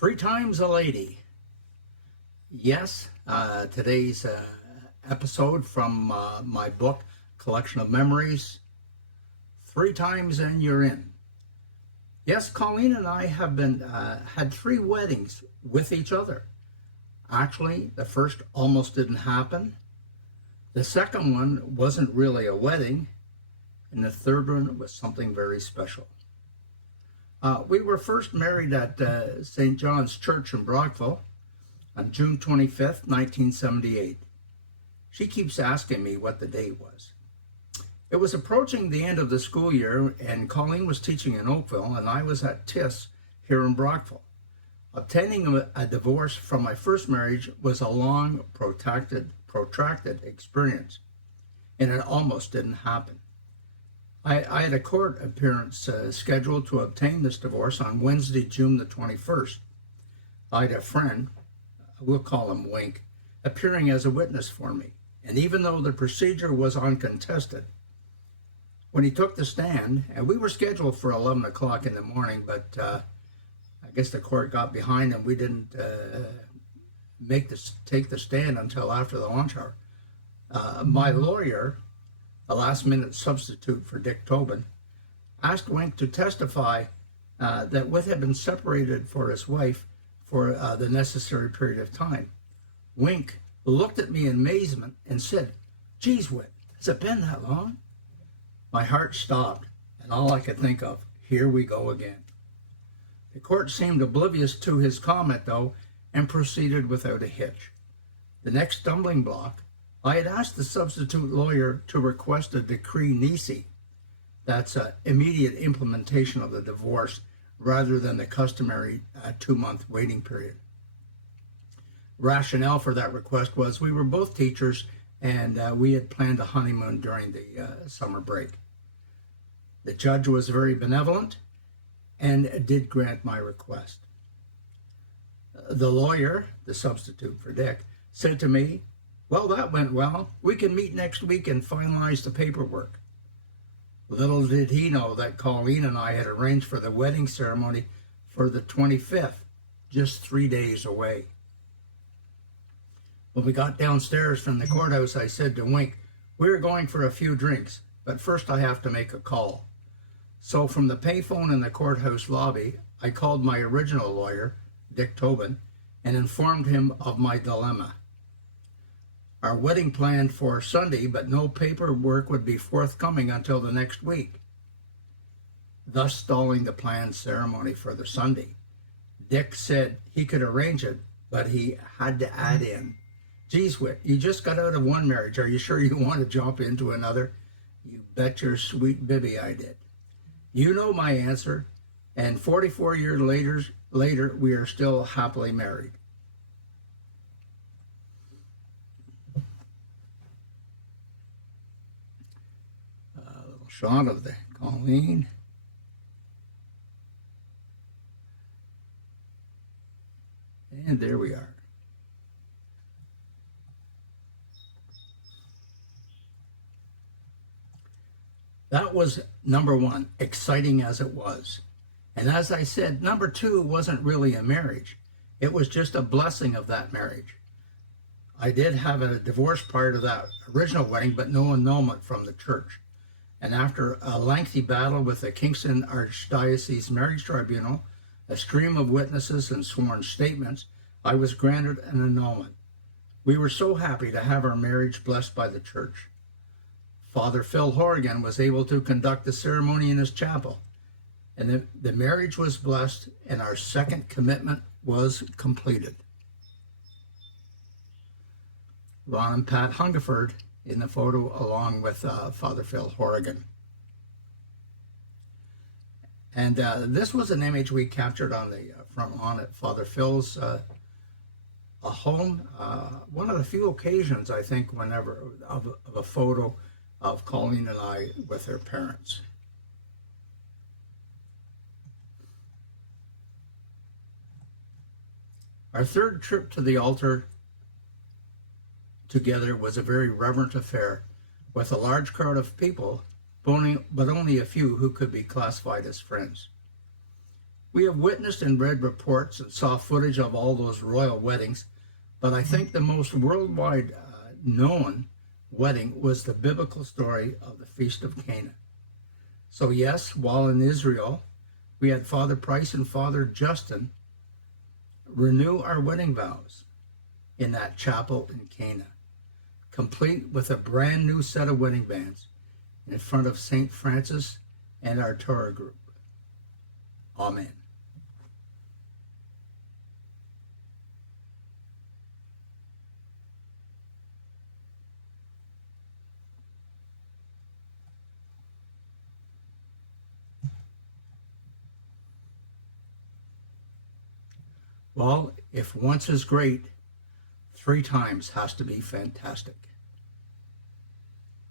Three times a lady. Yes, today's episode from my book, Collection of Memories, Three Times and You're In. Yes, Colleen and I have been had three weddings with each other. Actually, the first almost didn't happen. The second one wasn't really a wedding. And the third one was something very special. We were first married at St. John's Church in Brockville on June 25th, 1978. She keeps asking me what the date was. It was approaching the end of the school year, and Colleen was teaching in Oakville, and I was at TIS here in Brockville. Obtaining a divorce from my first marriage was a long, protracted experience, and it almost didn't happen. I had a court appearance scheduled to obtain this divorce on Wednesday, June the 21st. I had a friend, we'll call him Wink, appearing as a witness for me. And even though the procedure was uncontested, when he took the stand, and we were scheduled for 11 o'clock in the morning, but I guess the court got behind and we didn't take the stand until after the lunch hour. My lawyer, a last-minute substitute for Dick Tobin, asked Wink to testify that Whit had been separated for his wife for the necessary period of time. Wink looked at me in amazement and said, "Geez, Whit, has it been that long?" My heart stopped, and all I could think of, here we go again. The court seemed oblivious to his comment, though, and proceeded without a hitch. The next stumbling block, I had asked the substitute lawyer to request a decree nisi, that's an immediate implementation of the divorce rather than the customary 2-month waiting period. Rationale for that request was we were both teachers and we had planned a honeymoon during the summer break. The judge was very benevolent and did grant my request. The lawyer, the substitute for Dick, said to me, "Well, that went well. We can meet next week and finalize the paperwork." Little did he know that Colleen and I had arranged for the wedding ceremony for the 25th, just 3 days away. When we got downstairs from the courthouse, I said to Wink, "We're going for a few drinks, but first I have to make a call." So from the payphone in the courthouse lobby, I called my original lawyer, Dick Tobin, and informed him of my dilemma. Our wedding planned for Sunday, but no paperwork would be forthcoming until the next week, thus stalling the planned ceremony for the Sunday. Dick said he could arrange it, but he had to add in, "Geez, Whit, you just got out of one marriage. Are you sure you want to jump into another?" You bet your sweet bibby I did. You know my answer, and 44 years later, we are still happily married. Shot of the Colleen. And there we are. That was number one, exciting as it was. And as I said, number two wasn't really a marriage. It was just a blessing of that marriage. I did have a divorce prior to that original wedding, but no annulment from the church. And after a lengthy battle with the Kingston Archdiocese Marriage Tribunal, a stream of witnesses and sworn statements, I was granted an annulment. We were so happy to have our marriage blessed by the church. Father Phil Horrigan was able to conduct the ceremony in his chapel, and the marriage was blessed, and our second commitment was completed. Ron and Pat Hungerford in the photo along with Father Phil Horrigan. And this was an image we captured on the front lawn at Father Phil's a home. One of the few occasions, I think, whenever of a photo of Colleen and I with her parents. Our third trip to the altar together was a very reverent affair with a large crowd of people, but only a few who could be classified as friends. We have witnessed and read reports and saw footage of all those royal weddings, but I think the most worldwide known wedding was the biblical story of the Feast of Cana. So yes, while in Israel, we had Father Price and Father Justin renew our wedding vows in that chapel in Cana, complete with a brand new set of wedding bands in front of St. Francis and our Torah group. Amen. Well, if once is great, 3 times has to be fantastic.